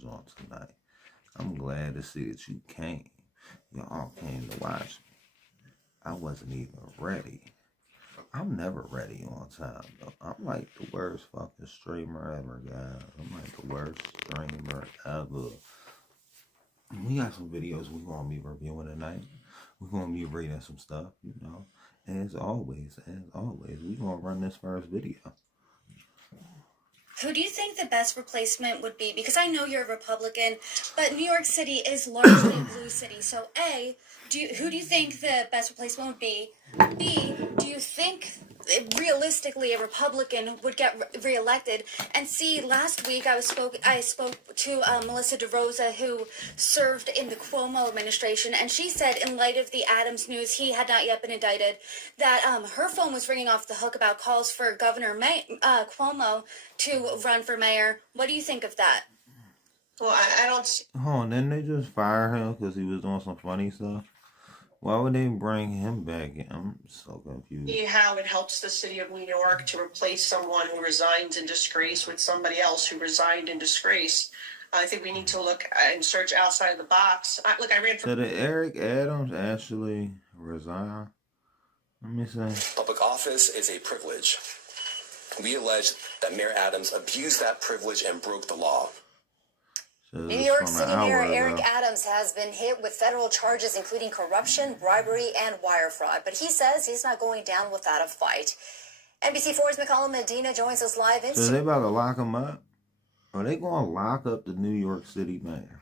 joint tonight. I'm glad to see that you came. Y'all came to watch me. I wasn't even ready. I'm never ready on time, though. I'm like the worst fucking streamer ever, guys. I'm like the worst streamer ever. We got some videos we're going to be reviewing tonight. We're going to be reading some stuff, you know. As always, we're going to run this first video. Who do you think the best replacement would be? Because I know you're a Republican, but New York City is largely a blue city. So A, who do you think the best replacement would be? B, do you think realistically a Republican would get reelected? And C, last week I spoke to Melissa DeRosa, who served in the Cuomo administration, and she said, in light of the Adams news, he had not yet been indicted, that her phone was ringing off the hook about calls for Governor Cuomo to run for mayor. What do you think of that? Well, I don't. Oh, and then they just fire him because he was doing some funny stuff. Why would they bring him back? I'm so confused. See how it helps the city of New York to replace someone who resigns in disgrace with somebody else who resigned in disgrace. I think we need to look and search outside the box. I ran for. So did Eric Adams actually resign? Let me see. Public office is a privilege. We allege that Mayor Adams abused that privilege and broke the law. New York City Mayor Eric Adams has been hit with federal charges including corruption, bribery, and wire fraud. But he says he's not going down without a fight. NBC4's McCollum Medina joins us live in. So they about to lock him up? Are they going to lock up the New York City mayor?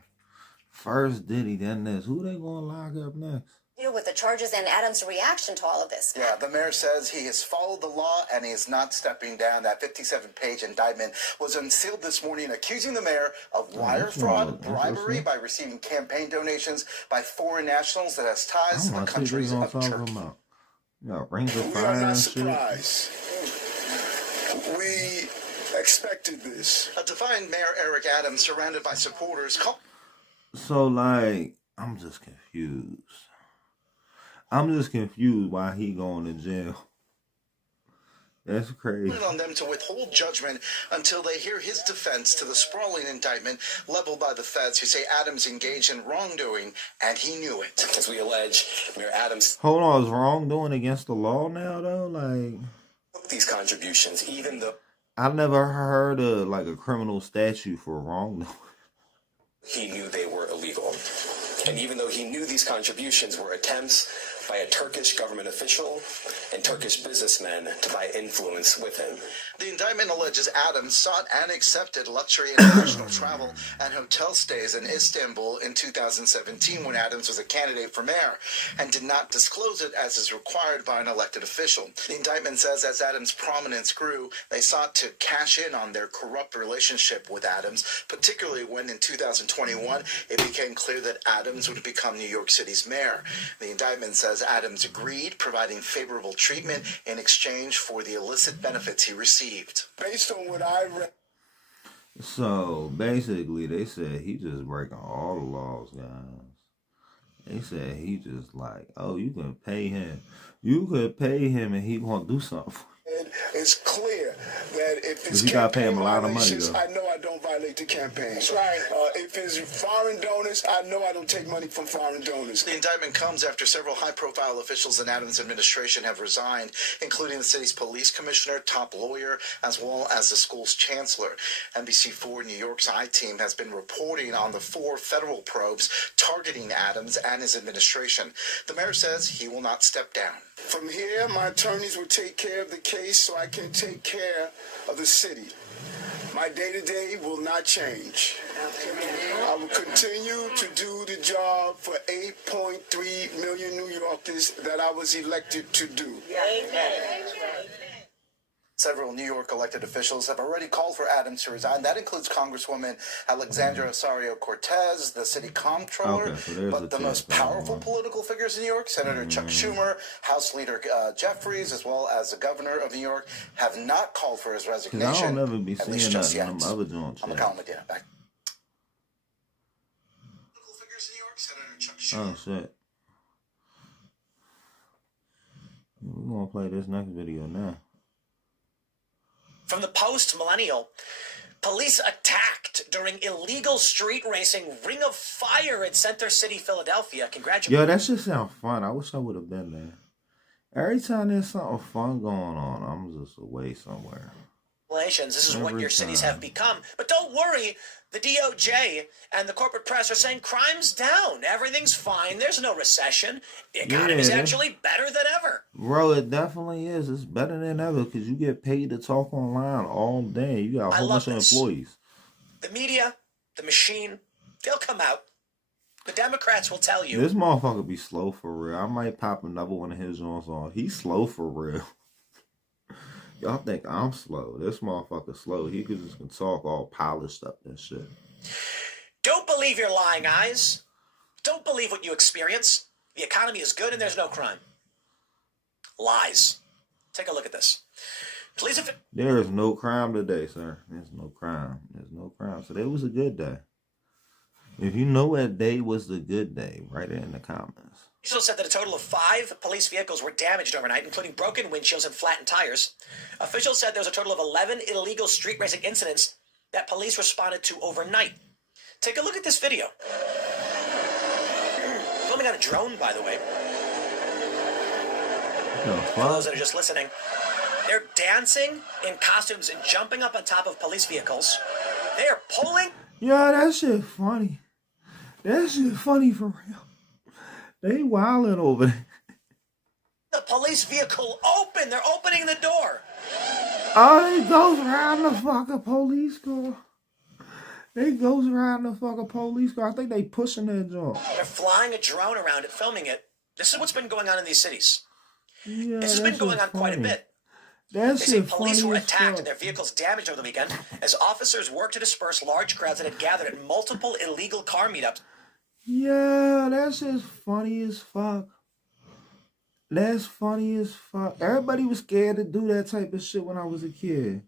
First Diddy, then this. Who they going to lock up next? With the charges and Adams' reaction to all of this. Yeah, the mayor says he has followed the law and he is not stepping down. That 57-page indictment was unsealed this morning, accusing the mayor of wire fraud, bribery by receiving campaign donations by foreign nationals that has ties to the countries of Turkey. Yeah, rings of We fire are not and shit. surprised. We expected this. A defiant Mayor Eric Adams, surrounded by supporters. So, like, I'm just confused. Why he going to jail. That's crazy. On them to withhold judgment until they hear his defense to the sprawling indictment leveled by the feds, who say Adams engaged in wrongdoing and he knew it. As we allege, Mayor Adams. Hold on, is wrongdoing against the law now though? Like, These contributions, even though I've never heard of like a criminal statute for wrongdoing. he knew they were illegal. And even though he knew these contributions were attempts by a Turkish government official and Turkish businessmen to buy influence with him. The indictment alleges Adams sought and accepted luxury international travel and hotel stays in Istanbul in 2017 when Adams was a candidate for mayor and did not disclose it as is required by an elected official. The indictment says as Adams' prominence grew, they sought to cash in on their corrupt relationship with Adams, particularly when in 2021 it became clear that Adams would become New York City's mayor. The indictment says Adams agreed, providing favorable treatment in exchange for the illicit benefits he received. Based on what I read. So basically, they said he just breaking all the laws, guys. They said he just like, oh, you can pay him. You could pay him and he won't do something. It's clear that if it's you gotta pay him a lot of money, though. I know I don't violate the campaign. That's right. If it's foreign donors, I know I don't take money from foreign donors. The indictment comes after several high-profile officials in Adams' administration have resigned, including the city's police commissioner, top lawyer, as well as the school's chancellor. NBC4 New York's I-Team has been reporting on the 4 federal probes targeting Adams and his administration. The mayor says he will not step down. From here, my attorneys will take care of the case so I can take care of the city. My day-to-day will not change. I will continue to do the job for 8.3 million New Yorkers that I was elected to do. Several New York elected officials have already called for Adams to resign. That includes Congresswoman Alexandra Ocasio-Cortez, the city comptroller. But the most powerful political figures in New York, Senator Chuck Schumer, House Leader Jeffries, as well as the governor of New York, have not called for his resignation. I don't never be seeing that in them other joints. I'm McCollum Medina. Back. Oh shit. We're gonna play this next video now. From the post-millennial, Police attacked during illegal street racing Ring of Fire in Center City, Philadelphia. Congratulations. Yo, that shit sound fun. I wish I would have been there. Every time there's something fun going on, I'm just away somewhere. This is what your cities have become. But don't worry, the DOJ and the corporate press are saying crime's down. Everything's fine. There's no recession. The economy's actually better than ever. Bro, it definitely is. It's better than ever because you get paid to talk online all day. You got a whole bunch of employees. The media, the machine, they'll come out. The Democrats will tell you. This motherfucker be slow for real. I might pop another one of his joints on. He's slow for real. Y'all think I'm slow. This motherfucker slow. He just can talk all polished up and shit. Don't believe your lying eyes. Don't believe what you experience. The economy is good and there's no crime. Lies. Take a look at this. There is no crime today, sir. There's no crime. There's no crime. So that was a good day. If you know what day was the good day, write it in the comments. Officials said that a total of 5 police vehicles were damaged overnight, including broken windshields and flattened tires. Officials said there was a total of 11 illegal street racing incidents that police responded to overnight. Take a look at this video. Filming on a drone, by the way. For those that are just listening, they're dancing in costumes and jumping up on top of police vehicles. They are pulling. Yeah, that shit funny. That shit funny for real. They wildin' over there. The police vehicle open. They're opening the door. Oh, they goes around the fucking police car. They goes around the fucking police car. I think they pushing that joint. They're flying a drone around it, filming it. This is what's been going on in these cities. Yeah, this has been going on quite a bit. They say police were attacked and their vehicles damaged over the weekend as officers worked to disperse large crowds that had gathered at multiple illegal car meetups. Yeah, that shit's funny as fuck. That's funny as fuck. Everybody was scared to do that type of shit when I was a kid.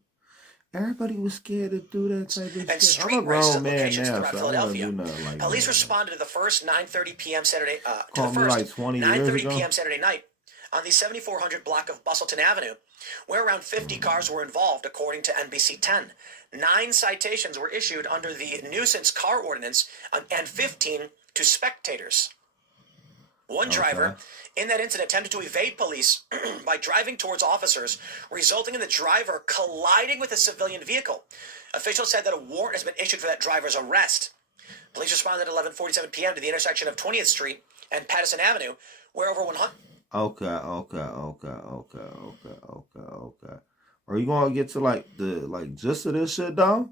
Everybody was scared to do that type of and shit. I'm a grown man now, throughout Philadelphia. Like police responded to the first 9:30 p.m. Saturday. To the first 9:30 p.m. Saturday night on the 7400 block of Bustleton Avenue, where around 50 cars were involved, according to NBC 10. 9 citations were issued under the nuisance car ordinance and 15 to spectators. One driver in that incident attempted to evade police by driving towards officers, resulting in the driver colliding with a civilian vehicle. Officials said that a warrant has been issued for that driver's arrest. Police responded at 11:47 p.m. to the intersection of 20th Street and Patterson Avenue, where over 100... Okay. Are you gonna get to the gist of this shit though?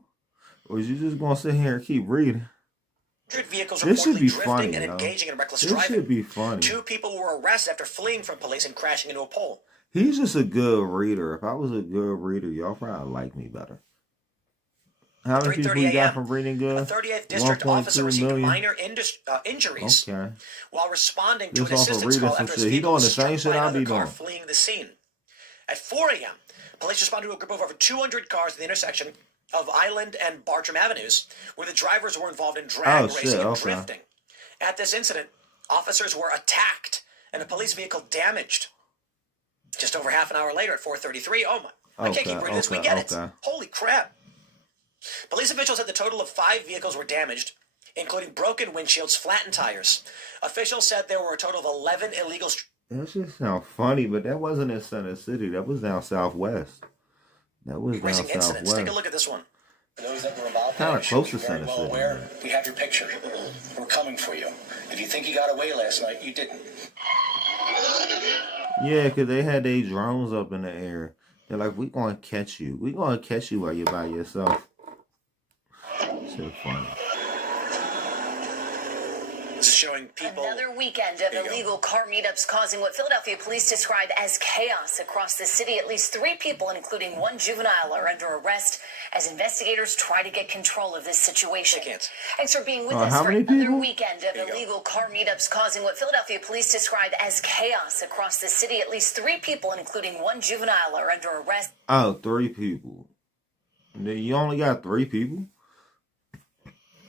Or is you just gonna sit here and keep reading? Vehicles this should reportedly be drifting funny, and yo. engaging in reckless This driving. should be funny. 2 people were arrested after fleeing from police and crashing into a pole. He's just a good reader. If I was a good reader, y'all probably like me better. How many people you got from reading good? A 38th district officer received minor injuries Okay. while responding to Just an off of assistance reading call some after his shit. He vehicle doing was the same struck shit by I another be car doing. fleeing the scene. At 4 a.m., police responded to a group of over 200 cars at the intersection of Island and Bartram Avenues, where the drivers were involved in drag racing and drifting. At this incident, officers were attacked and a police vehicle damaged. Just over half an hour later at 4:33, I can't keep reading this. We get it. Holy crap. Police officials said the total of 5 vehicles were damaged, including broken windshields, flattened tires. Officials said there were a total of 11 illegal... That shit sound funny, but that wasn't in Center City. That was down southwest. That was down southwest. Take a look at this one. For those that were involved, kind of close to Center well City. Aware, we have your picture. We're coming for you. If you think you got away last night, you didn't. Yeah, because they had their drones up in the air. They're like, we going to catch you. We going to catch you while you're by yourself. Shit funny. This is showing people... Another weekend of illegal car meetups causing what Philadelphia police describe as chaos across the city. At least 3 people, including 1 juvenile, are under arrest as investigators try to get control of this situation. Thanks for being with us for another weekend of illegal car meetups causing what Philadelphia police describe as chaos across the city. At least 3 people, including 1 juvenile, are under arrest. Oh, 3 people. You only got 3 people?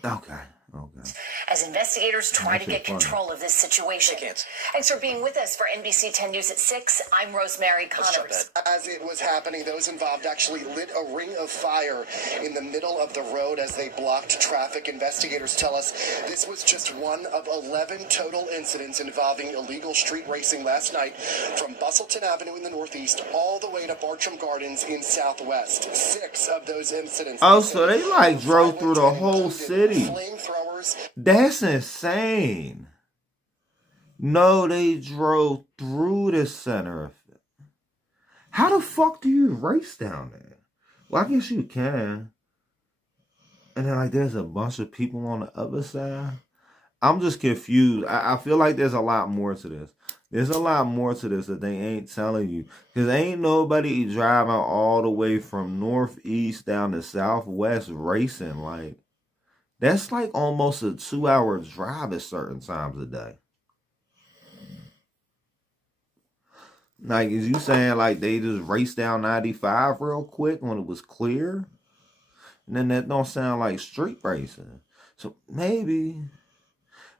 Okay. Okay. As investigators try to get control of this situation. They can't. Thanks for being with us for NBC 10 News at 6. I'm Rosemary Connors. As it was happening, those involved actually lit a ring of fire in the middle of the road as they blocked traffic. Investigators tell us this was just one of 11 total incidents involving illegal street racing last night from Bustleton Avenue in the northeast all the way to Bartram Gardens in southwest. 6 of those incidents. Oh, so they like drove through the whole city. Flamethrowers. That's insane. No, they drove through the center of it. How the fuck do you race down there? Well, I guess you can. And then, like, there's a bunch of people on the other side. I'm just confused. I feel like there's a lot more to this. There's a lot more to this that they ain't telling you. Because ain't nobody driving all the way from northeast down to southwest racing. Like, that's like almost a 2-hour drive at certain times a day. Like, is you saying like they just raced down 95 real quick when it was clear? And then that don't sound like street racing. So maybe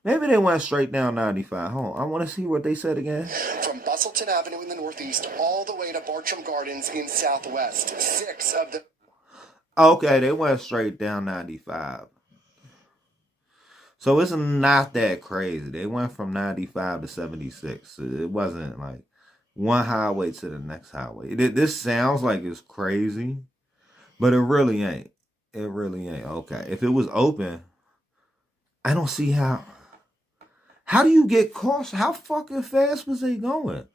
they went straight down 95. Hold on, I want to see what they said again. From Bustleton Avenue in the northeast all the way to Bartram Gardens in southwest. 6 of the... Okay, they went straight down 95. So it's not that crazy. They went from 95 to 76. It wasn't like one highway to the next highway. This sounds like it's crazy, but it really ain't. It really ain't. Okay, if it was open, I don't see how. How do you get caught? How fucking fast was they going?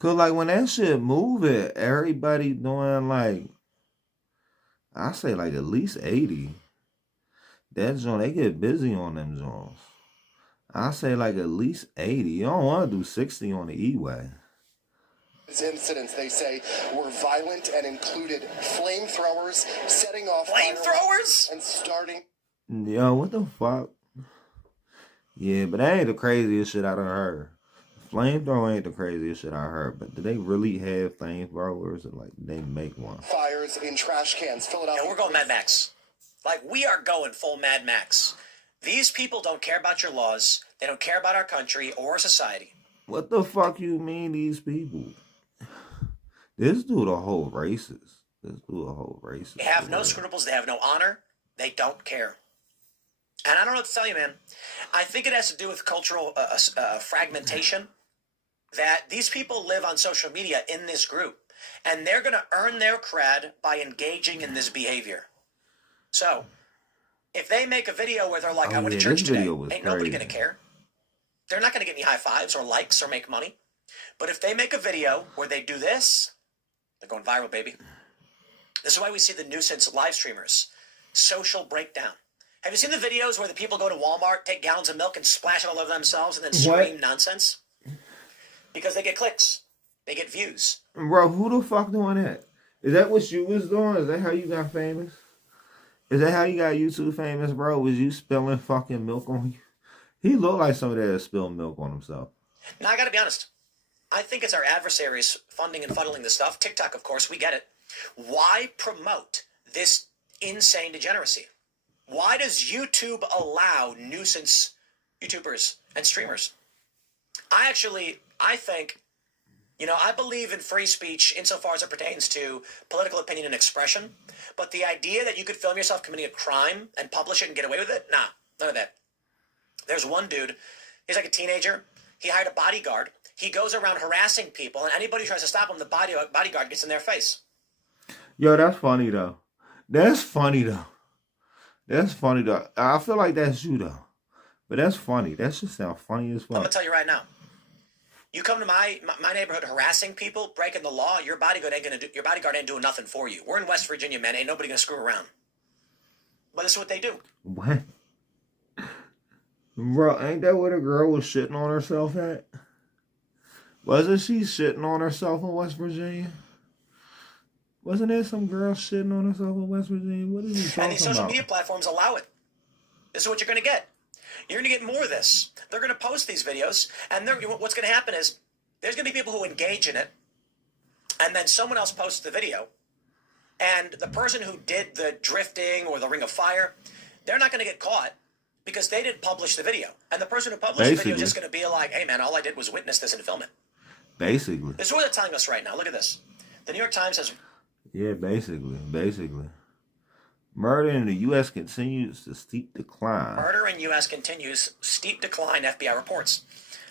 Cause like when that shit moving, everybody doing like, I say like at least 80. That joint, they get busy on them joints. I say like at least 80. You don't want to do 60 on the E-way. These incidents, they say, were violent and included flamethrowers, setting off Flamethrowers? And starting... Yo, what the fuck? Yeah, but that ain't the craziest shit I done heard. Flamethrower ain't the craziest shit I heard, but do they really have flamethrowers? Or like, they make one? Fires in trash cans, Philadelphia... And we're going Mad Max. Like, we are going full Mad Max. These people don't care about your laws. They don't care about our country or society. What the fuck you mean, these people? This dude a whole racist. They have no scruples. They have no honor. They don't care. And I don't know what to tell you, man. I think it has to do with cultural fragmentation. That these people live on social media in this group. And they're going to earn their cred by engaging in this behavior. So, if they make a video where they're like, I went to church today, ain't nobody going to care. They're not going to get any high fives or likes or make money. But if they make a video where they do this, they're going viral, baby. This is why we see the nuisance live streamers. Social breakdown. Have you seen the videos where the people go to Walmart, take gallons of milk and splash it all over themselves and then scream nonsense? Because they get clicks. They get views. Bro, who the fuck doing that? Is that what you was doing? Is that how you got famous? Is that how you got YouTube famous, bro? Was you spilling fucking milk on you? He looked like somebody that spilled milk on himself. Now, I gotta be honest. I think it's our adversaries funding and funneling this stuff. TikTok, of course, we get it. Why promote this insane degeneracy? Why does YouTube allow nuisance YouTubers and streamers? I think, I believe in free speech insofar as it pertains to political opinion and expression. But the idea that you could film yourself committing a crime and publish it and get away with it? Nah, none of that. There's one dude, he's like a teenager. He hired a bodyguard. He goes around harassing people, and anybody who tries to stop him, the bodyguard gets in their face. Yo, that's funny, though. I feel like that's you, though. But that's funny. That should sound funny as fuck. I'm going to tell you right now. You come to my neighborhood harassing people, breaking the law, your bodyguard ain't doing nothing for you. We're in West Virginia, man. Ain't nobody going to screw around. But this is what they do. What? Bro, ain't that what a girl was shitting on herself at? Wasn't she shitting on herself in West Virginia? Wasn't there some girl shitting on herself in West Virginia? What is he talking about? And these social media platforms allow it. This is what you're going to get. You're going to get more of this. They're going to post these videos, and what's going to happen is there's going to be people who engage in it, and then someone else posts the video, And the person who did the drifting or the Ring of Fire, they're not going to get caught because they didn't publish the video. And the person who published the video is just going to be like, hey, man, all I did was witness this and film it. Basically. This is what they're telling us right now. Look at this. The New York Times has... Yeah, basically. Murder in the U.S. continues to steep decline. Murder in U.S. continues steep decline, FBI reports.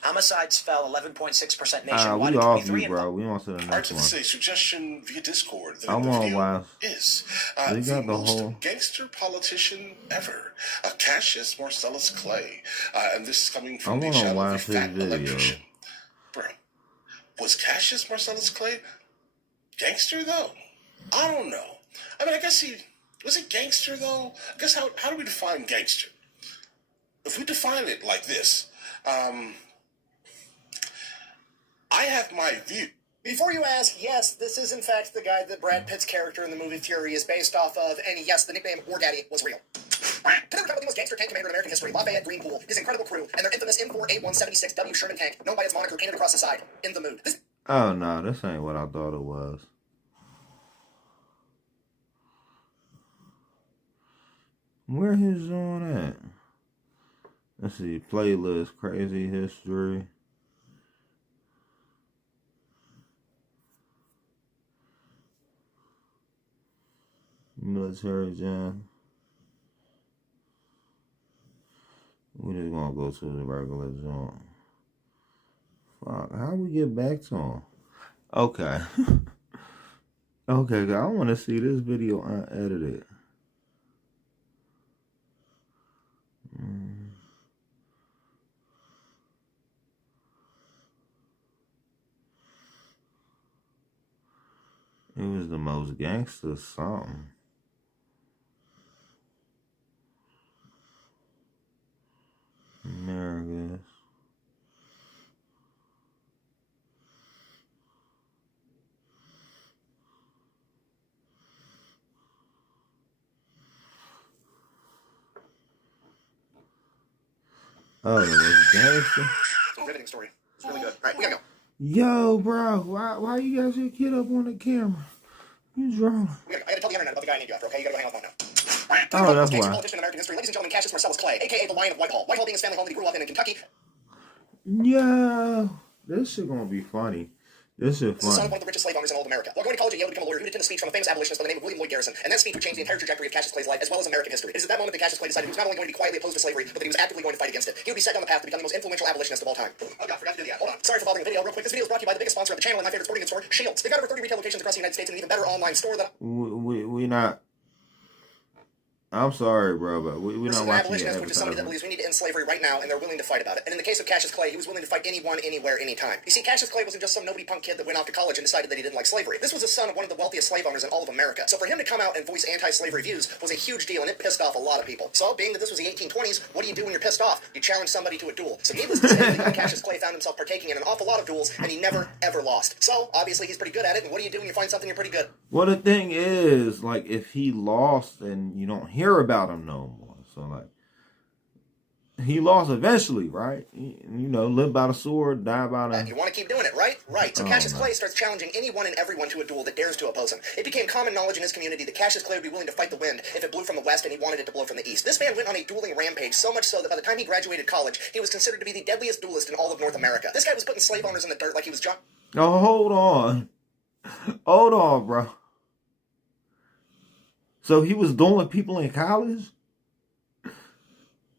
Homicides fell 11.6% nationwide. We off you, bro. We on to the next one. Say suggestion via Discord. I want to watch. Is they got the most whole gangster politician ever, Cassius Marcellus Clay, and this is coming from the channel channel of of the Fat Electrician. Bro, was Cassius Marcellus Clay gangster though? I don't know. I mean, I guess was he gangster though? I guess how do we define gangster? If we define it like this, I have my view. Before you ask, yes, this is in fact the guy that Brad Pitt's character in the movie Fury is based off of, and yes, the nickname War Daddy was real. Today we're talking about the most gangster tank commander in American history, Lafayette Greenpool, his incredible crew, and their infamous M4A176W Sherman tank, known by its moniker painted across the side, In the Mood. Oh, no, this ain't what I thought it was. Where his on at? Let's see, playlist, crazy history. Military jam. We just gonna go to the regular joint. Fuck, how we get back to him? Okay. Okay, I want to see this video unedited. It was the most gangster something. Americans. Oh, the most gangster. It's a riveting story. It's really good. All right, we gotta go. Yo, bro, why you got your kid up on the camera? You drunk? I gotta tell the internet about the guy I named you after, okay? You gotta go hang out with him now. Oh, that's why. Politician in American history, ladies and gentlemen, Cassius Marcellus Clay, aka the Lion of Whitehall. Whitehall being his family home that he grew up in Kentucky. Yeah, this shit gonna be funny. This shit This is the son funny. of one of the richest slave owners in all of America. While going to college at Yale to become a lawyer, he would attend a speech from a famous abolitionist by the name of William Lloyd Garrison, and that speech would change the entire trajectory of Cassius Clay's life as well as American history. It is at that moment that Cassius Clay decided he was not only going to be quietly opposed to slavery, but that he was actively going to fight against it. He would be set down the path to become the most influential abolitionist of all time. Oh god, forgot to do the ad. Hold on. Sorry for bothering the video. Real quick, this video is brought to you by the biggest sponsor of the channel and my favorite sporting goods store, Shields. They've got over 30 retail locations across the United States and an even better online store that We not. I'm sorry, bro, but we're not watching your which is somebody that believes we need to end slavery right now, and they're willing to fight about it. And in the case of Cassius Clay, he was willing to fight anyone, anywhere, anytime. You see, Cassius Clay wasn't just some nobody punk kid that went off to college and decided that he didn't like slavery. This was the son of one of the wealthiest slave owners in all of America. So for him to come out and voice anti-slavery views was a huge deal, and it pissed off a lot of people. So, being that this was the 1820s, what do you do when you're pissed off? You challenge somebody to a duel. So needless to say, the young Cassius Clay found himself partaking in an awful lot of duels, and he never, ever lost. So, obviously, he's pretty good at it, and what do you do when you find something you're pretty good? Well, the thing is, like, if he lost, then you don't hear about him no more. So, like, he lost eventually, right? You know, live by the sword, die by the... You want to keep doing it, right? Right. So Cassius Clay starts challenging anyone and everyone to a duel that dares to oppose him. It became common knowledge in his community that Cassius Clay would be willing to fight the wind if it blew from the west and he wanted it to blow from the east. This man went on a dueling rampage, so much so that by the time he graduated college, he was considered to be the deadliest duelist in all of North America. This guy was putting slave owners in the dirt like he was John... Oh, hold on. Hold on, bro. So he was dueling people in college?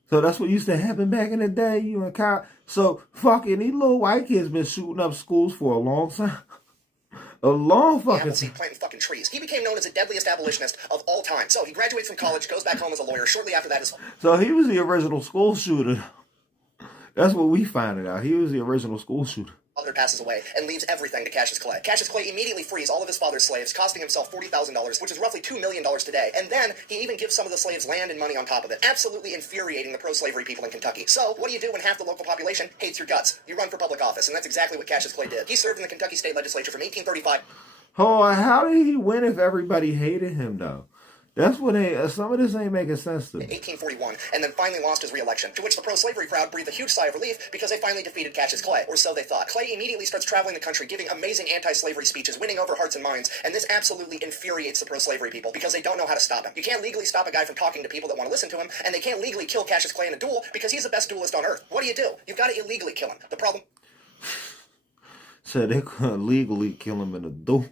So that's what used to happen back in the day, you in college. So fucking these little white kids been shooting up schools for a long time. A long fucking time. Planting fucking trees. He became known as the deadliest abolitionist of all time. So he graduates from college, goes back home as a lawyer. Shortly after that is... So he was the original school shooter. That's what we found out. He was the original school shooter. Father passes away and leaves everything to Cassius Clay. Cassius Clay immediately frees all of his father's slaves, costing himself $40,000, which is roughly $2 million today. And then he even gives some of the slaves land and money on top of it, absolutely infuriating the pro-slavery people in Kentucky. So what do you do when half the local population hates your guts? You run for public office, and that's exactly what Cassius Clay did. He served in the Kentucky state legislature from 1835. Oh, how did he win if everybody hated him, though? That's what some of this ain't making sense to me. 1841, and then finally lost his re-election, to which the pro-slavery crowd breathed a huge sigh of relief because they finally defeated Cassius Clay, or so they thought. Clay immediately starts traveling the country, giving amazing anti-slavery speeches, winning over hearts and minds, and this absolutely infuriates the pro-slavery people because they don't know how to stop him. You can't legally stop a guy from talking to people that want to listen to him, and they can't legally kill Cassius Clay in a duel because he's the best duelist on earth. What do? You've got to illegally kill him. The problem... So they could legally kill him in a duel.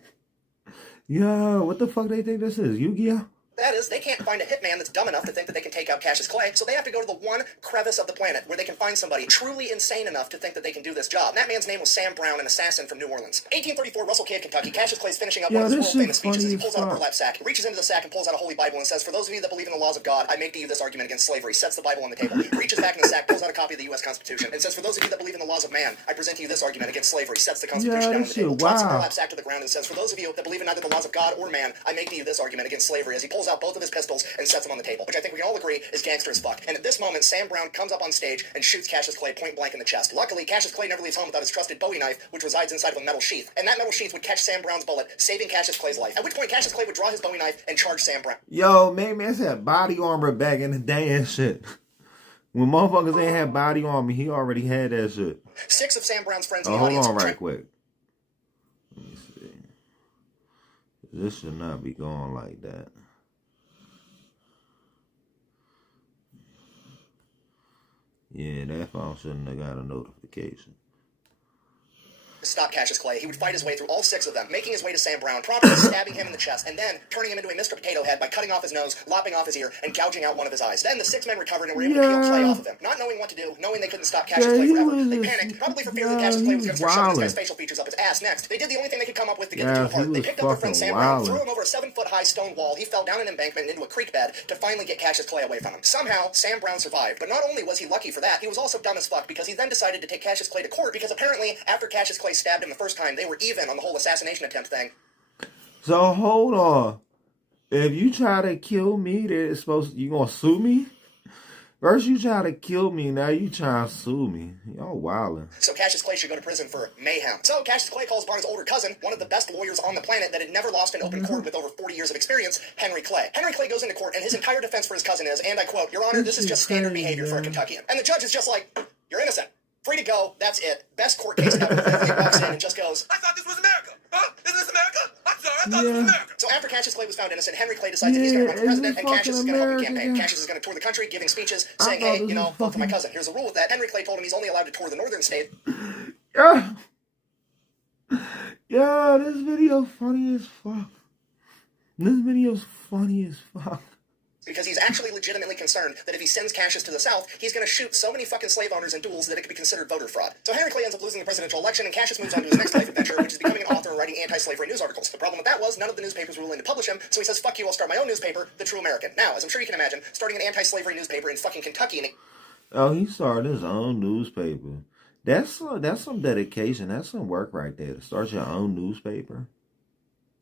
Yeah, what the fuck they think this is? Yu-Gi-Oh? That is, they can't find a hitman that's dumb enough to think that they can take out Cassius Clay, so they have to go to the one crevice of the planet where they can find somebody truly insane enough to think that they can do this job. And that man's name was Sam Brown, an assassin from New Orleans. 1834, Russell Cave, Kentucky. Cassius Clay's finishing up one of his world-famous speeches as he pulls out a burlap sack, reaches into the sack and pulls out a holy Bible and says, "For those of you that believe in the laws of God, I make to you this argument against slavery," sets the Bible on the table, reaches back in the sack, pulls out a copy of the U.S. Constitution, and says, "For those of you that believe in the laws of man, I present to you this argument against slavery," sets the Constitution down on the table, drops the burlap sack to the ground and says, "For those of you that believe in neither the laws of God or man, I make to you this argument against slavery," as he pulls out both of his pistols and sets them on the table, which I think we can all agree is gangster as fuck. And at this moment, Sam Brown comes up on stage and shoots Cassius Clay point blank in the chest. Luckily, Cassius Clay never leaves home without his trusted Bowie knife, which resides inside of a metal sheath. And that metal sheath would catch Sam Brown's bullet, saving Cassius Clay's life. At which point, Cassius Clay would draw his Bowie knife and charge Sam Brown. Yo, man, it's that body armor back in the day and shit. When motherfuckers ain't had body armor, he already had that shit. 6 of Sam Brown's friends in the hold audience... on right quick. Let me see. This should not be going like that. Yeah, that phone shouldn't have got a notification. Stop Cassius Clay. He would fight his way through all 6 of them, making his way to Sam Brown, promptly stabbing him in the chest, and then turning him into a Mr. Potato Head by cutting off his nose, lopping off his ear, and gouging out one of his eyes. Then the 6 men recovered and were able to peel Clay off of him. Not knowing what to do, knowing they couldn't stop Cassius Clay forever, they panicked, probably for fear that Cassius Clay was going to start shoving this guy's facial features up his ass next. They did the only thing they could come up with to get the two apart. They picked up their friend Sam Brown, threw him over a 7-foot-high stone wall. He fell down an embankment into a creek bed to finally get Cassius Clay away from him. Somehow, Sam Brown survived, but not only was he lucky for that, he was also dumb as fuck because he then decided to take Cassius Clay to court because apparently, after Cassius Clay stabbed him the first time, they were even on the whole assassination attempt thing. So hold on. If you try to kill me, you gonna sue me? First you try to kill me, now you try to sue me. Y'all wildin'. So Cassius Clay should go to prison for mayhem. So Cassius Clay calls upon his older cousin, one of the best lawyers on the planet that had never lost an open court with over 40 years of experience, Henry Clay. Henry Clay goes into court and his entire defense for his cousin is, and I quote, "Your Honor, this is just standard behavior for a Kentuckian." And the judge is just like, "You're innocent. Free to go. That's it. Best court case ever." He walks in and just goes, "I thought this was America. Huh? Isn't this America? I'm sorry, I thought this was America." So after Cassius Clay was found innocent, Henry Clay decides that he's going to run for president, and Cassius is going to help him campaign. Cassius is going to tour the country, giving speeches, saying, "Hey, vote for my cousin." Here's a rule with that. Henry Clay told him he's only allowed to tour the northern state. Yeah, this video funny as fuck. This video's funny as fuck. Because he's actually legitimately concerned that if he sends Cassius to the South, he's going to shoot so many fucking slave owners in duels that it could be considered voter fraud. So Henry Clay ends up losing the presidential election, and Cassius moves on to his next life adventure, which is becoming an author and writing anti-slavery news articles. The problem with that was none of the newspapers were willing to publish him, so he says, "Fuck you, I'll start my own newspaper, The True American." Now, as I'm sure you can imagine, starting an anti-slavery newspaper in fucking Kentucky and... Oh, he started his own newspaper. That's some dedication. That's some work right there, to start your own newspaper.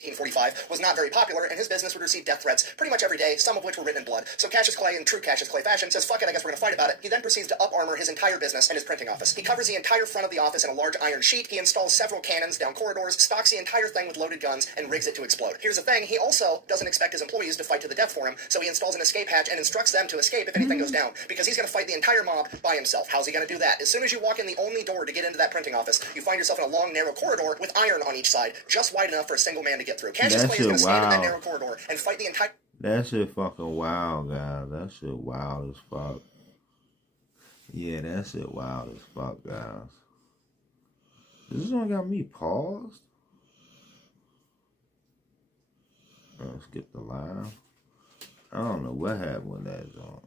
1845 was not very popular, and his business would receive death threats pretty much every day, some of which were written in blood. So Cassius Clay, in true Cassius Clay fashion, says, "Fuck it, I guess we're gonna fight about it." He then proceeds to up-armor his entire business and his printing office. He covers the entire front of the office in a large iron sheet, he installs several cannons down corridors, stocks the entire thing with loaded guns, and rigs it to explode. Here's the thing, he also doesn't expect his employees to fight to the death for him, so he installs an escape hatch and instructs them to escape if anything goes down, because he's gonna fight the entire mob by himself. How's he gonna do that? As soon as you walk in the only door to get into that printing office, you find yourself in a long, narrow corridor with iron on each side, just wide enough for a single man to get through. Cassius Clay is going to stand in that narrow corridor and fight the entire... That shit fucking wild, guys. That shit wild as fuck. Yeah, that shit wild as fuck, guys. This one got me paused. Skip the live. I don't know what happened with that joint.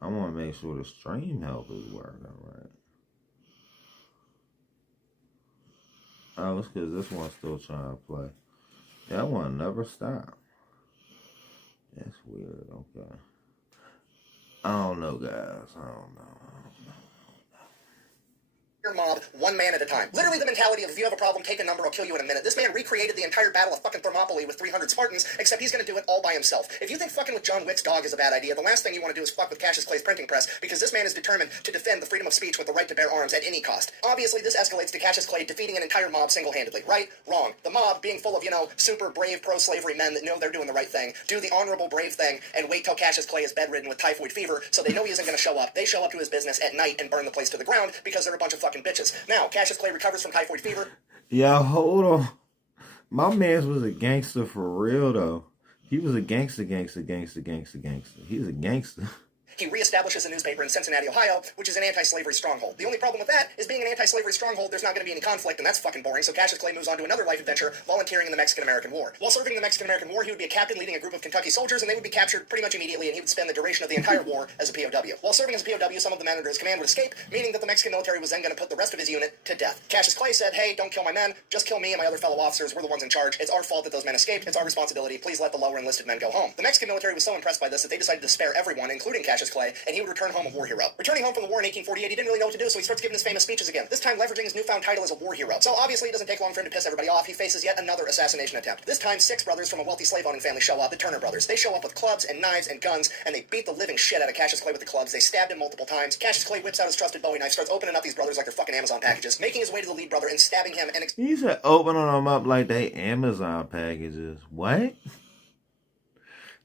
I want to make sure the stream help is working right. Oh, it's because this one's still trying to play. That one never stopped. That's weird. Okay. I don't know, guys. I don't know. mob, one man at a time. Literally the mentality of if you have a problem, take a number, I'll kill you in a minute. This man recreated the entire battle of fucking Thermopylae with 300 Spartans, except he's gonna do it all by himself. If you think fucking with John Wick's dog is a bad idea, the last thing you want to do is fuck with Cassius Clay's printing press, because this man is determined to defend the freedom of speech with the right to bear arms at any cost. Obviously, this escalates to Cassius Clay defeating an entire mob single-handedly. Right? Wrong. The mob, being full of, super brave pro-slavery men that know they're doing the right thing, do the honorable brave thing, and wait till Cassius Clay is bedridden with typhoid fever, so they know he isn't gonna show up. They show up to his business at night and burn the place to the ground because they're a bunch of fucking bitches. Now, Cassius Clay recovers from typhoid fever. Yeah, hold on. My man was a gangster for real, though. He was a gangster. He was a gangster. He reestablishes a newspaper in Cincinnati, Ohio, which is an anti-slavery stronghold. The only problem with that is being an anti-slavery stronghold, there's not going to be any conflict, and that's fucking boring, so Cassius Clay moves on to another life adventure, volunteering in the Mexican-American War. While serving in the Mexican-American War, he would be a captain leading a group of Kentucky soldiers, and they would be captured pretty much immediately, and he would spend the duration of the entire war as a POW. While serving as a POW, some of the men under his command would escape, meaning that the Mexican military was then going to put the rest of his unit to death. Cassius Clay said, hey, don't kill my men, just kill me and my other fellow officers, we're the ones in charge, it's our fault that those men escaped, it's our responsibility, please let the lower enlisted men go home. The Mexican military was so impressed by this that they decided to spare everyone, including Cassius Clay, and he would return home a war hero. Returning home from the war in 1848, he didn't really know what to do, so he starts giving his famous speeches again, this time leveraging his newfound title as a war hero. So obviously it doesn't take long for him to piss everybody off. He faces yet another assassination attempt. This time, 6 brothers from a wealthy slave-owning family show up, the Turner brothers. They show up with clubs and knives and guns, and they beat the living shit out of Cassius Clay with the clubs. They stabbed him multiple times. Cassius Clay whips out his trusted Bowie knife, starts opening up these brothers like they're fucking Amazon packages, making his way to the lead brother and stabbing him and He said opening them up like they Amazon packages. What?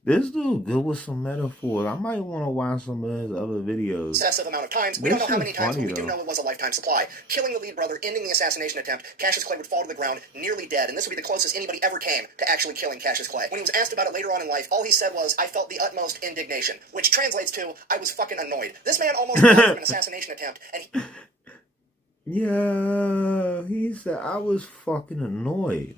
This dude good with some metaphors. I might want to watch some of his other videos. excessive amount of times. We don't know how many times, but we do know it was a lifetime supply. Killing the lead brother, ending the assassination attempt, Cassius Clay would fall to the ground, nearly dead, and this would be the closest anybody ever came to actually killing Cassius Clay. When he was asked about it later on in life, all he said was, I felt the utmost indignation, which translates to, I was fucking annoyed. This man almost died from an assassination attempt, and he said, I was fucking annoyed.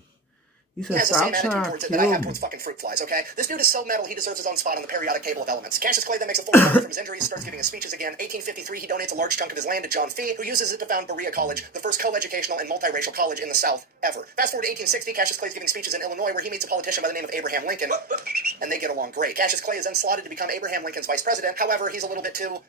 He said, has the same attitude towards it that I have kill towards fucking fruit flies, okay? This dude is so metal, he deserves his own spot on the periodic table of elements. Cassius Clay then makes a full recovery from his injuries, starts giving his speeches again. 1853, he donates a large chunk of his land to John Fee, who uses it to found Berea College, the first co-educational and multiracial college in the South ever. Fast forward to 1860, Cassius Clay is giving speeches in Illinois, where he meets a politician by the name of Abraham Lincoln, and they get along great. Cassius Clay is then slotted to become Abraham Lincoln's vice president. However, he's a little bit too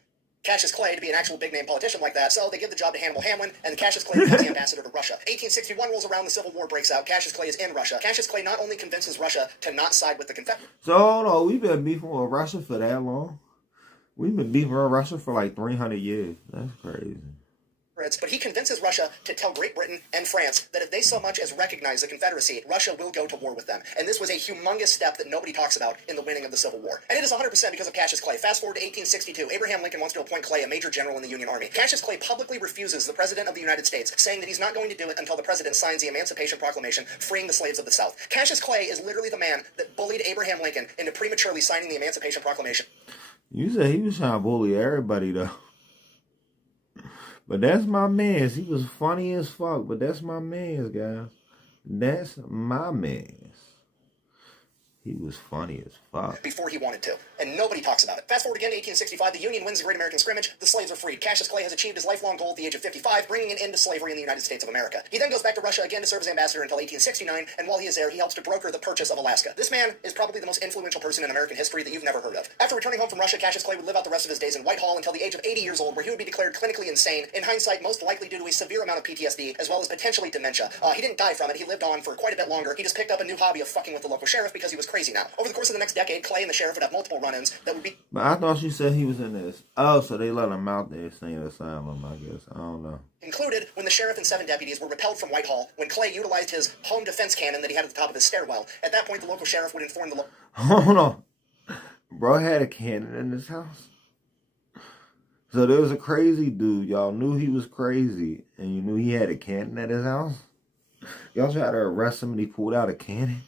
Cassius Clay to be an actual big-name politician like that, so they give the job to Hannibal Hamlin, and Cassius Clay becomes the ambassador to Russia. 1861 rolls around, the Civil War breaks out, Cassius Clay is in Russia. Cassius Clay not only convinces Russia to not side with the Confederates. So, hold on, we've been beefing with Russia for that long? We've been beefing with Russia for like 300 years. That's crazy. But he convinces Russia to tell Great Britain and France that if they so much as recognize the Confederacy, Russia will go to war with them. And this was a humongous step that nobody talks about in the winning of the Civil War. And it is 100% because of Cassius Clay. Fast forward to 1862, Abraham Lincoln wants to appoint Clay a major general in the Union Army. Cassius Clay publicly refuses the President of the United States, saying that he's not going to do it until the President signs the Emancipation Proclamation freeing the slaves of the South. Cassius Clay is literally the man that bullied Abraham Lincoln into prematurely signing the Emancipation Proclamation. You said he was trying to bully everybody, though. But that's my mans. He was funny as fuck, but that's my mans, guys. That's my mans. He was funny as fuck. Before he wanted to, and nobody talks about it. Fast forward again to 1865, the Union wins the Great American Scrimmage, the slaves are freed. Cassius Clay has achieved his lifelong goal at the age of 55, bringing an end to slavery in the United States of America. He then goes back to Russia again to serve as ambassador until 1869, and while he is there, he helps to broker the purchase of Alaska. This man is probably the most influential person in American history that you've never heard of. After returning home from Russia, Cassius Clay would live out the rest of his days in Whitehall until the age of 80 years old, where he would be declared clinically insane, in hindsight most likely due to a severe amount of PTSD, as well as potentially dementia. He didn't die from it, he lived on for quite a bit longer. He just picked up a new hobby of fucking with the local sheriff because he was crazy now. Over the course of the next decade, Clay and the sheriff would have multiple run-ins that would be... But I thought you said he was in this. Oh, so they let him out there saying asylum, I guess. I don't know. Included when the sheriff and 7 deputies were repelled from Whitehall when Clay utilized his home defense cannon that he had at the top of his stairwell. At that point, the local sheriff would inform the Hold on. Bro had a cannon in his house. So there was a crazy dude. Y'all knew he was crazy. And you knew he had a cannon at his house. Y'all tried to arrest him and he pulled out a cannon.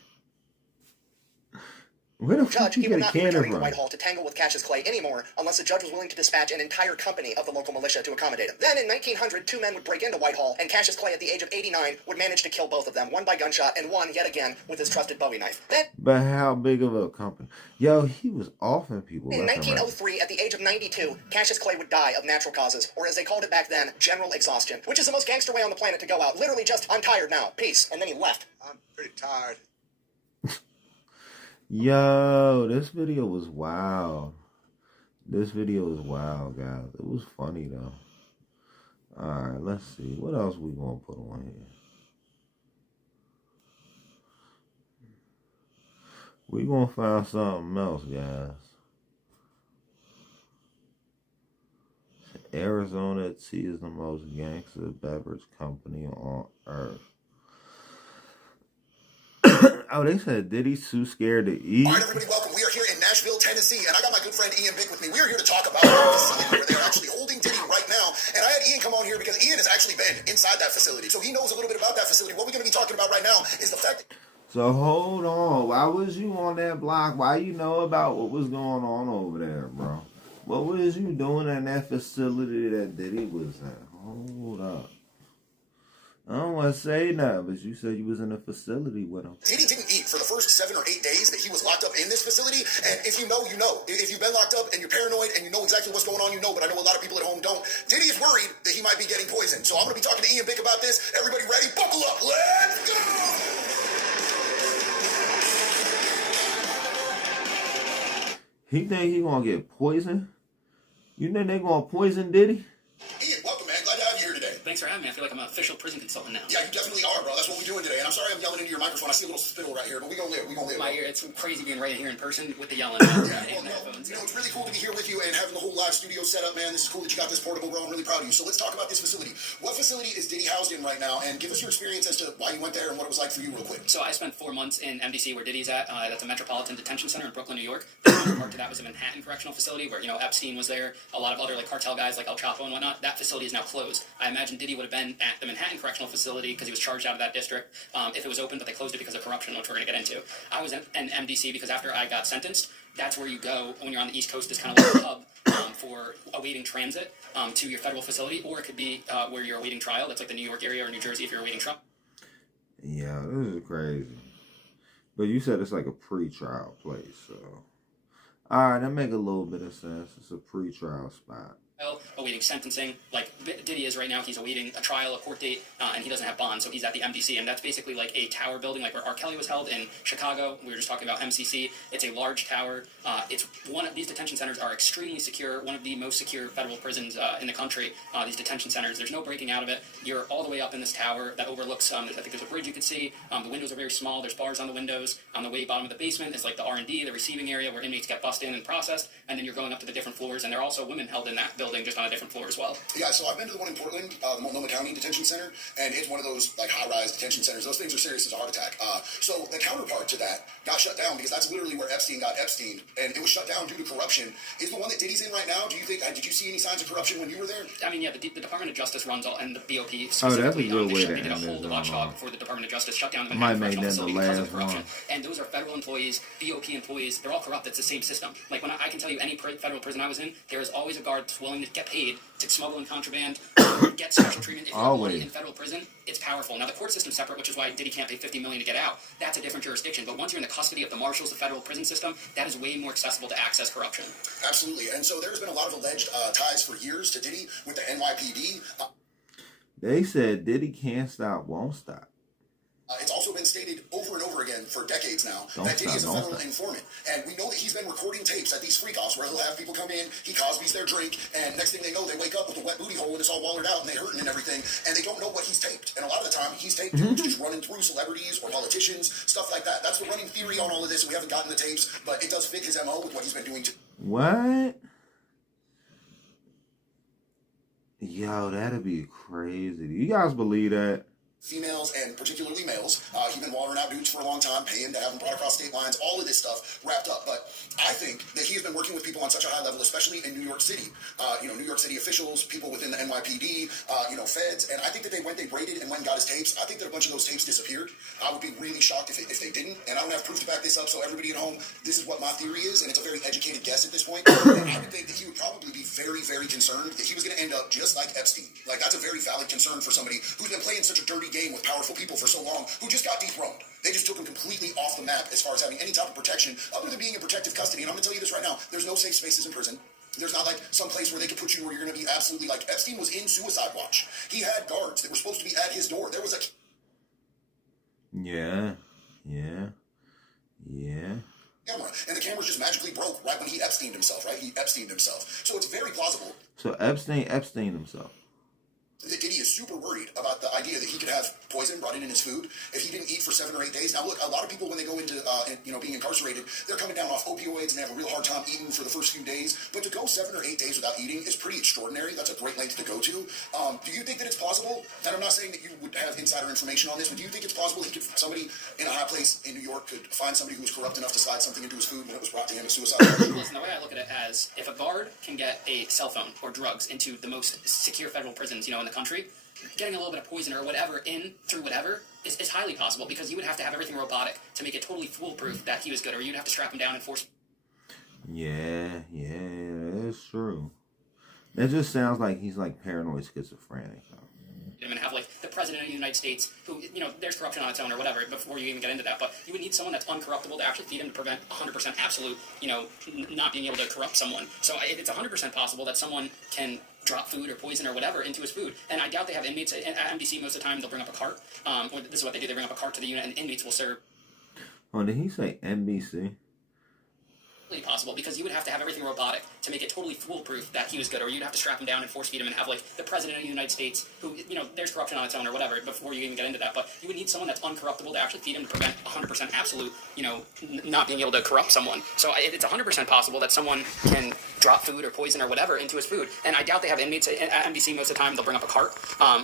Where the fuck he you would get a not be cannon returning to from? Whitehall to tangle with Cassius Clay anymore unless the judge was willing to dispatch an entire company of the local militia to accommodate him. Then in 1900, 2 men would break into Whitehall, and Cassius Clay at the age of 89 would manage to kill both of them, one by gunshot and one, yet again, with his trusted Bowie knife. Then, but how big of a company? Yo, he was offing people. in 1903, at the age of 92, Cassius Clay would die of natural causes, or as they called it back then, general exhaustion, which is the most gangster way on the planet to go out. Literally just, I'm tired now, peace, and then he left. I'm pretty tired. Yo, this video was wild. This video was wild, guys. It was funny, though. Alright, let's see. What else we gonna put on here? We gonna find something else, guys. Arizona Tea is the most gangster beverage company on earth. Oh, they said Diddy's too scared to eat. All right, everybody, welcome. We are here in Nashville, Tennessee, and I got my good friend Ian Bick with me. We are here to talk about the facility where they're actually holding Diddy right now. And I had Ian come on here because Ian has actually been inside that facility, so he knows a little bit about that facility. What we're going to be talking about right now is the fact that... So hold on. Why was you on that block? Why you know about what was going on over there, bro? What was you doing in that facility that Diddy was at? Hold up. I don't want to say that, but you said you was in a facility with him. Diddy didn't eat for the first 7 or 8 days that he was locked up in this facility. And if you know, you know. If you've been locked up and you're paranoid and you know exactly what's going on, you know. But I know a lot of people at home don't. Diddy is worried that he might be getting poisoned. So I'm going to be talking to Ian Bick about this. Everybody ready? Buckle up. Let's go! He think he gonna get poisoned? You think they gonna poison Diddy? Ian, welcome, man. Glad to have you here today. Thanks for having me. I feel like I'm an official prison consultant now. Yeah, you definitely are, bro. That's what we're doing today. And I'm sorry I'm yelling into your microphone. I see a little spittle right here, but we gonna live. We gonna live. My ear, it's crazy being right here in person with the yelling. Yeah, well, no, you know, it's really cool to be here with you and having the whole live studio set up, man. This is cool that you got this portable, bro. I'm really proud of you. So let's talk about this facility. What facility is Diddy housed in right now? And give us your experience as to why you went there and what it was like for you real quick. So I spent 4 months in MDC, where Diddy's at. That's a Metropolitan Detention Center in Brooklyn, New York. The counterpart to that was a Manhattan Correctional Facility, where, you know, Epstein was there. A lot of other, like, cartel guys like El Chapo and whatnot. That facility is now closed. I imagine Diddy would have been at the Manhattan Correctional Facility because he was charged out of that district if it was open, but they closed it because of corruption, which we're going to get into. I was in MDC because after I got sentenced, that's where you go when you're on the East Coast. Is kind of like a hub for awaiting transit to your federal facility, or it could be where you're awaiting trial. That's like the New York area or New Jersey if you're awaiting trial. Yeah, this is crazy. But you said it's like a pre-trial place, so... Alright, that make a little bit of sense. It's a pre-trial spot. Awaiting sentencing, like Diddy is right now. He's awaiting a trial, a court date, and he doesn't have bond, so he's at the MDC, and that's basically like a tower building, like where R. Kelly was held in Chicago. We were just talking about MCC. It's a large tower. It's one of these detention centers are extremely secure, one of the most secure federal prisons in the country. These detention centers, there's no breaking out of it. You're all the way up in this tower that overlooks. I think there's a bridge you can see. The windows are very small. There's bars on the windows. On the way bottom of the basement is like the R&D, the receiving area where inmates get bussed in and processed, and then you're going up to the different floors, and there are also women held in that building, just on a different floor as well. Yeah, so I've been to the one in Portland, the Multnomah County Detention Center, and it's one of those like high-rise detention centers. Those things are serious as a heart attack. So the counterpart to that got shut down because that's literally where Epstein got Epstein, and it was shut down due to corruption. Is the one that Diddy's in right now? Do you think? Did you see any signs of corruption when you were there? I mean, yeah, the Department of Justice runs all, and the BOP Oh, that's a specifically. good way to They did a end whole this. watchdog for the Department of Justice, shut down the Might Manhattan make Correctional that the Facility because of last corruption. one. And those are federal employees, BOP employees. They're all corrupt. It's the same system. Like when I can tell you, any federal prison I was in, there is always a guard that's willing to get paid to smuggle in contraband, get special treatment. If you're already in federal prison, it's powerful. Now the court system's separate, which is why Diddy can't pay $50 million to get out. That's a different jurisdiction. But once you're in the custody of the marshals, the federal prison system, that is way more accessible to access corruption. Absolutely. And so there's been a lot of alleged ties for years to Diddy with the NYPD. They said Diddy can't stop, won't stop. It's also been stated over and over again for decades now Don't that Diddy is a stop, federal informant. And we know that he's been recording tapes at these freak-offs where he'll have people come in, he Cosby's their drink, and next thing they know, they wake up with a wet booty hole and it's all wallered out and they're hurting and everything, and they don't know what he's taped. And a lot of the time, he's taped dudes just running through celebrities or politicians, stuff like that. That's the running theory on all of this. We haven't gotten the tapes, but it does fit his MO with what he's been doing. What? Yo, that'd be crazy. Do you guys believe that? Females and particularly males. He's been watering out dudes for a long time, paying to have them brought across state lines, all of this stuff wrapped up. But I think that he has been working with people on such a high level, especially in New York City. New York City officials, people within the NYPD, feds. And I think that they raided and went and got his tapes. I think that a bunch of those tapes disappeared. I would be really shocked if they didn't. And I don't have proof to back this up. So everybody at home, this is what my theory is. And it's a very educated guess at this point. And I would think that he would probably be very, very concerned that he was going to end up just like Epstein. Like, that's a very valid concern for somebody who's been playing such a dirty game with powerful people for so long, who just got dethroned. They just took him completely off the map as far as having any type of protection other than being in protective custody. And I'm going to tell you this right now, there's no safe spaces in prison. There's not like some place where they could put you where you're going to be absolutely like Epstein was in suicide watch. He had guards that were supposed to be at his door. There was a Yeah. camera, and the camera just magically broke right when he Epsteined himself, right? He Epsteined himself. So it's very plausible. So Epstein himself. that Diddy is super worried about the idea that he could have poison brought in his food if he didn't eat for 7 or 8 days. Now, look, a lot of people, when they go into, being incarcerated, they're coming down off opioids and they have a real hard time eating for the first few days. But to go 7 or 8 days without eating is pretty extraordinary. That's a great length to go to. Do you think that it's possible? And I'm not saying that you would have insider information on this, but do you think it's possible somebody in a high place in New York could find somebody who was corrupt enough to slide something into his food when it was brought to him as suicide? Listen, the way I look at it as if a guard can get a cell phone or drugs into the most secure federal prisons, in the country, getting a little bit of poison or whatever in through whatever is highly possible, because you would have to have everything robotic to make it totally foolproof that he was good, or you'd have to strap him down and force. Yeah, it's true. It just sounds like he's like paranoid schizophrenic. And have like the president of the United States, who there's corruption on its own or whatever. Before you even get into that, but you would need someone that's uncorruptible to actually feed him to prevent 100% absolute, not being able to corrupt someone. So it's 100% possible that someone can drop food or poison or whatever into his food. And I doubt they have inmates at MDC. Most of the time they'll bring up a cart. Or this is what they do: they bring up a cart to the unit, and inmates will serve. Oh, did he say NBC? Possible, because you would have to have everything robotic to make it totally foolproof that he was good, or you'd have to strap him down and force feed him and have like the president of the United States, who there's corruption on its own or whatever. Before you even get into that, but you would need someone that's uncorruptible to actually feed him to prevent 100% absolute, not being able to corrupt someone. So it's 100% possible that someone can drop food or poison or whatever into his food. And I doubt they have inmates at MDC. Most of the time they'll bring up a cart.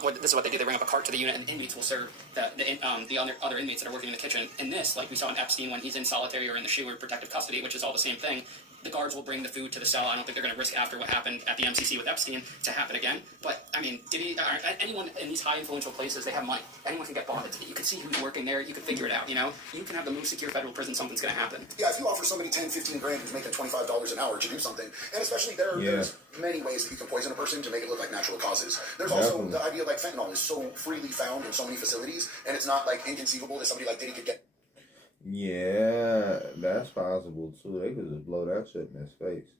Or this is what they do: they bring up a cart to the unit, and inmates will serve the other inmates that are working in the kitchen. In this, like we saw in Epstein when he's in solitary or in the SHU or protective custody, which is all the same thing. The guards will bring the food to the cell. I don't think they're going to risk, after what happened at the MCC with Epstein, to happen again. But, I mean, anyone in these high influential places, they have money. Anyone can get bonded. You can see who's working there. You can figure it out, You can have the most secure federal prison, something's going to happen. Yeah, if you offer somebody 10, 15 grand who's making $25 an hour to do something, and especially there's many ways that you can poison a person to make it look like natural causes. There's also the idea like fentanyl is so freely found in so many facilities, and it's not like inconceivable that somebody like Diddy could get. Yeah, that's possible too. They could just blow that shit in his face.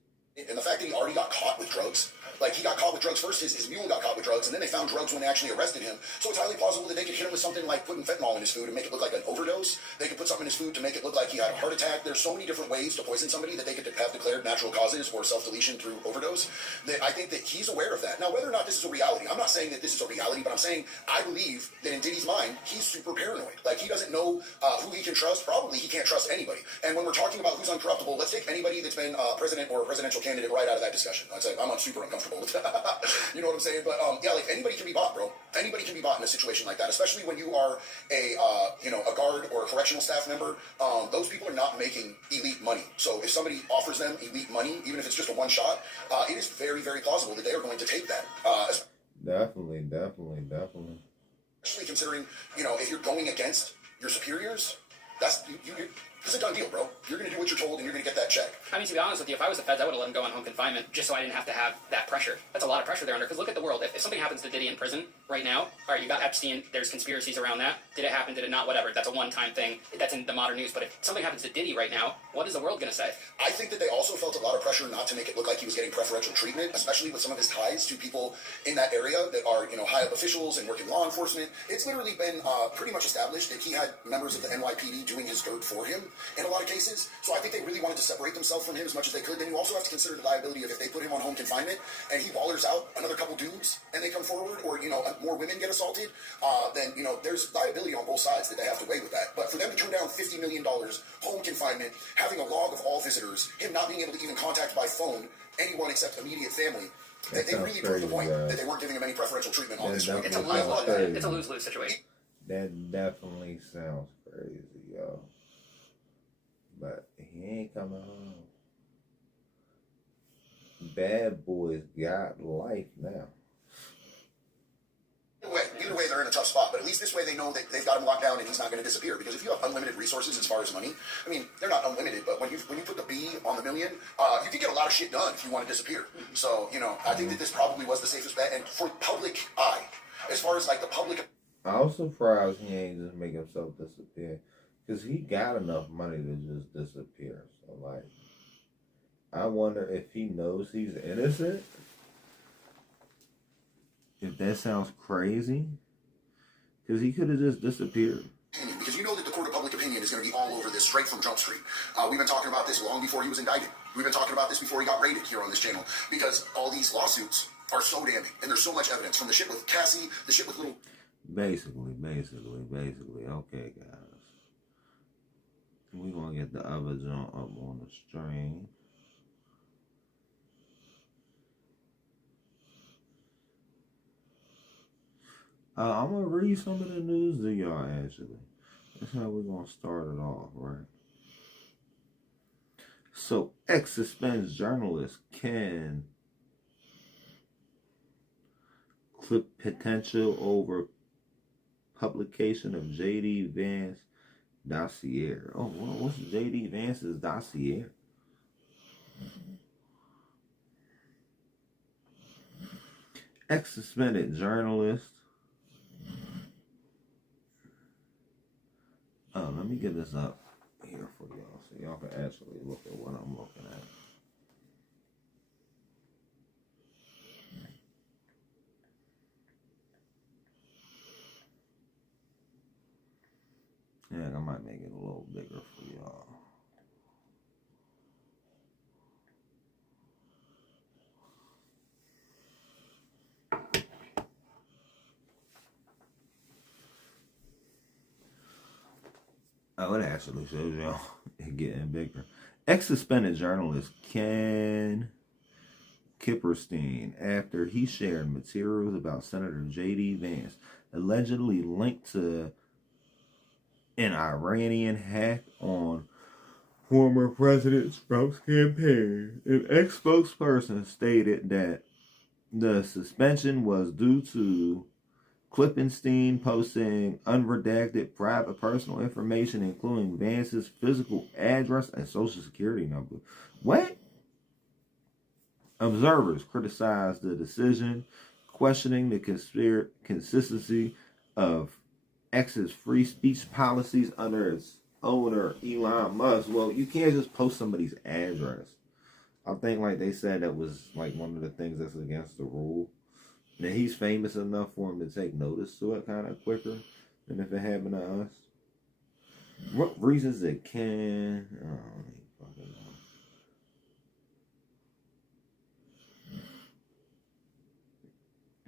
And the fact that he already got caught with drugs, like he got caught with drugs first, his mule got caught with drugs, and then they found drugs when they actually arrested him. So it's highly plausible that they could hit him with something like putting fentanyl in his food and make it look like an overdose. They could put something in his food to make it look like he had a heart attack. There's so many different ways to poison somebody that they could have declared natural causes or self-deletion through overdose. That I think that he's aware of that. Now, whether or not this is a reality, I'm not saying that this is a reality, but I'm saying I believe that in Diddy's mind, he's super paranoid. Like, he doesn't know who he can trust. Probably he can't trust anybody. And when we're talking about who's uncorruptible, let's take anybody that's been president or a presidential candidate right out of that discussion. I'd say I'm super uncomfortable with that. You know what I'm saying? But yeah, like anybody can be bought, bro. Anybody can be bought in a situation like that, especially when you are a guard or a correctional staff member. Those people are not making elite money. So if somebody offers them elite money, even if it's just a one shot, it is very, very plausible that they are going to take that. Definitely. Especially considering, if you're going against your superiors, that's it's a done deal, bro. You're going to do what you're told, and you're going to get that check. I mean, to be honest with you, if I was the feds, I would have let him go on home confinement just so I didn't have to have that pressure. That's a lot of pressure they're under, because look at the world. If something happens to Diddy in prison right now, all right, you got Epstein, there's conspiracies around that. Did it happen? Did it not? Whatever. That's a one-time thing. That's in the modern news. But if something happens to Diddy right now, what is the world going to say? I think that they also felt a lot of pressure not to make it look like he was getting preferential treatment, especially with some of his ties to people in that area that are, high-up officials and work in law enforcement. It's literally been pretty much established that he had members of the NYPD doing his dirt for him in a lot of cases. So I think they really wanted to separate themselves from him as much as they could. Then you also have to consider the liability of if they put him on home confinement and he wallers out another couple dudes and they come forward, or more women get assaulted, then there's liability on both sides that they have to weigh with that. But for them to turn down $50 million home confinement, having a log of all visitors, him not being able to even contact by phone anyone except immediate family, they really proved the point that they weren't giving him any preferential treatment on this one. It's a lose-lose situation. That definitely sounds crazy, yo. But he ain't coming home. Bad boys got life now. Either way, they're in a tough spot, but at least this way they know that they've got him locked down and he's not going to disappear. Because if you have unlimited resources as far as money, I mean, they're not unlimited, but when you put the B on the million, you can get a lot of shit done if you want to disappear. So, I think that this probably was the safest bet. And for public eye, as far as like the public... I was surprised he ain't just make himself disappear. Because he got enough money to just disappear. So, like, I wonder if he knows he's innocent. If that sounds crazy. Because he could have just disappeared. Because you know that the court of public opinion is going to going to be all over this straight from Jump Street. We've been talking about this long before he was indicted. We've been talking about this before he got raided here on this channel, because all these lawsuits are so damning, and there's so much evidence from the shit with Cassie, the shit with little. Basically. Okay, guys. We're going to get the other jump up on the stream. I'm going to read some of the news to y'all, actually. That's how we're going to start it off, right? So, ex-suspense journalist can clip potential over publication of J.D. Vance dossier. Oh, well, what's J.D. Vance's dossier? Ex-suspended journalist. Let me get this up here for y'all so y'all can actually look at what I'm looking at. Yeah, I might make it a little bigger for y'all. Oh, it actually shows y'all it getting bigger. Ex-suspended journalist Ken Kipperstein, after he shared materials about Senator J.D. Vance, allegedly linked to an Iranian hack on former President Trump's campaign. An ex-spokesperson stated that the suspension was due to Klippenstein posting unredacted private personal information, including Vance's physical address and social security number. What? Observers criticized the decision, questioning the consistency of X's free speech policies under its owner, Elon Musk. Well, you can't just post somebody's address. I think, like they said, that was like one of the things that's against the rule. Now, he's famous enough for him to take notice to it kind of quicker than if it happened to us. What reasons it can? I don't even fucking know.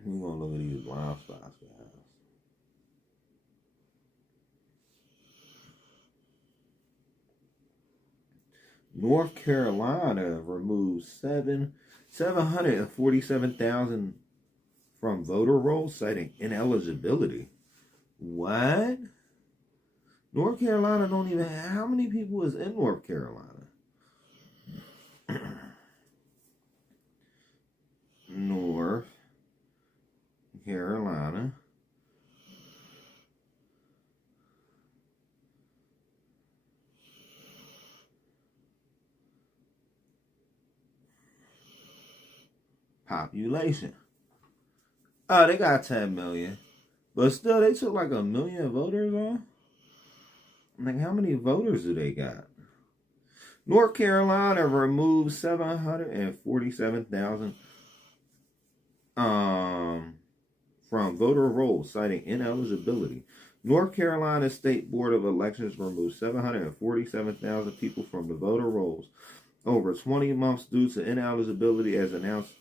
We're going to look at these blind spots, guys. North Carolina removes 747,000 from voter rolls, citing ineligibility. What? North Carolina don't even have... How many people is in North Carolina? North Carolina. Population. Oh, they got 10 million. But still, they took like 1 million voters off. Like, how many voters do they got? North Carolina removed 747,000 from voter rolls, citing ineligibility. North Carolina State Board of Elections removed 747,000 people from the voter rolls over 20 months due to ineligibility, as announced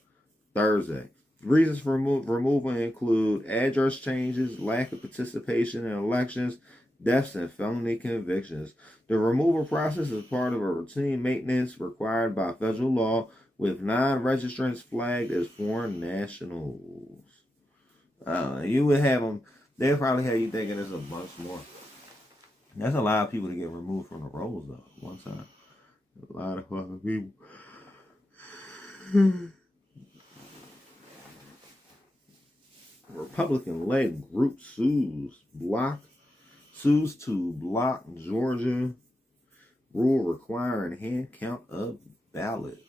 Thursday. Reasons for removal include address changes, lack of participation in elections, deaths, and felony convictions. The removal process is part of a routine maintenance required by federal law, with non-registrants flagged as foreign nationals. You would have them, they'll probably have you thinking there's a bunch more. That's a lot of people to get removed from the rolls, though, one time. A lot of fucking people. Republican-led group sues to block Georgia rule requiring hand count of ballots.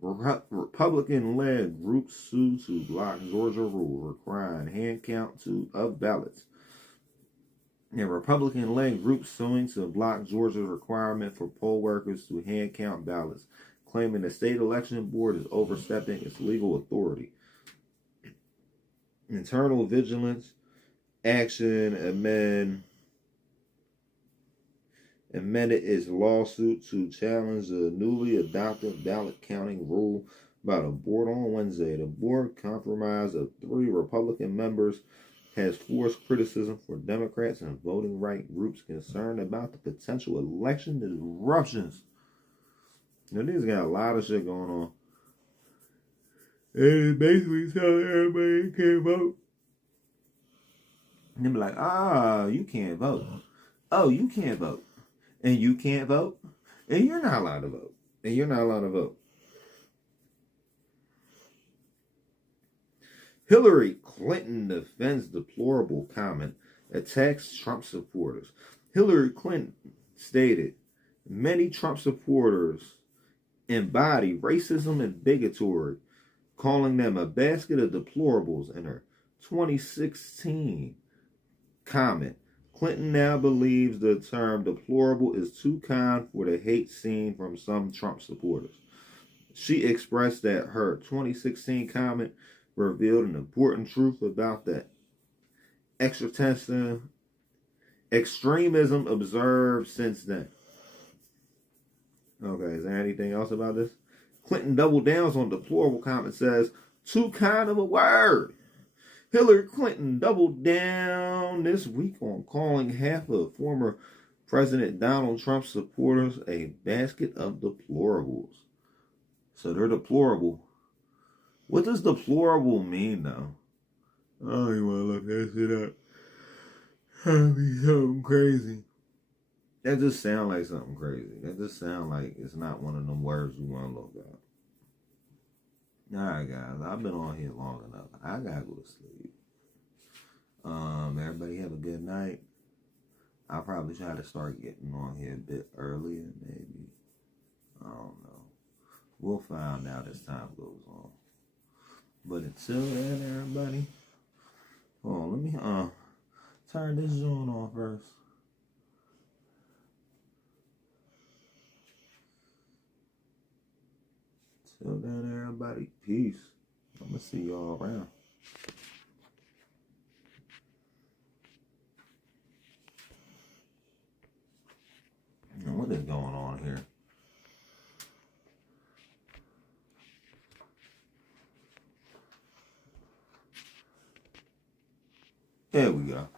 Republican-led group sues to block Georgia rule requiring hand count of ballots. A Republican-led group suing to block Georgia's requirement for poll workers to hand count ballots, claiming the state election board is overstepping its legal authority. Internal vigilance Action amended its lawsuit to challenge the newly adopted ballot counting rule by the board on Wednesday. The board, comprised of 3 Republican members, has forced criticism for Democrats and voting rights groups concerned about the potential election disruptions. Now, these got a lot of shit going on. And basically telling everybody they can't vote. And they be like, you can't vote. Oh, you can't vote. And you can't vote. And you're not allowed to vote. And you're not allowed to vote. Hillary Clinton defends deplorable comment, attacks Trump supporters. Hillary Clinton stated, many Trump supporters embody racism and bigotry, calling them a basket of deplorables in her 2016 comment. Clinton now believes the term deplorable is too kind for the hate seen from some Trump supporters. She expressed that her 2016 comment revealed an important truth about the extremism observed since then. Okay, is there anything else about this? Clinton doubled down on deplorable comment, says, too kind of a word. Hillary Clinton doubled down this week on calling half of former President Donald Trump's supporters a basket of deplorables. So they're deplorable. What does deplorable mean, though? I don't even want to look that shit up. That'd be something crazy. That just sounds like something crazy. That just sounds like it's not one of them words you want to look at. Alright, guys. I've been on here long enough. I gotta go to sleep. Everybody have a good night. I'll probably try to start getting on here a bit earlier, maybe. I don't know. We'll find out as time goes on. But until then, everybody. Oh, let me turn this joint on first. Till then, everybody. Peace. I'm gonna see y'all around. Now, what is going on here? There we go.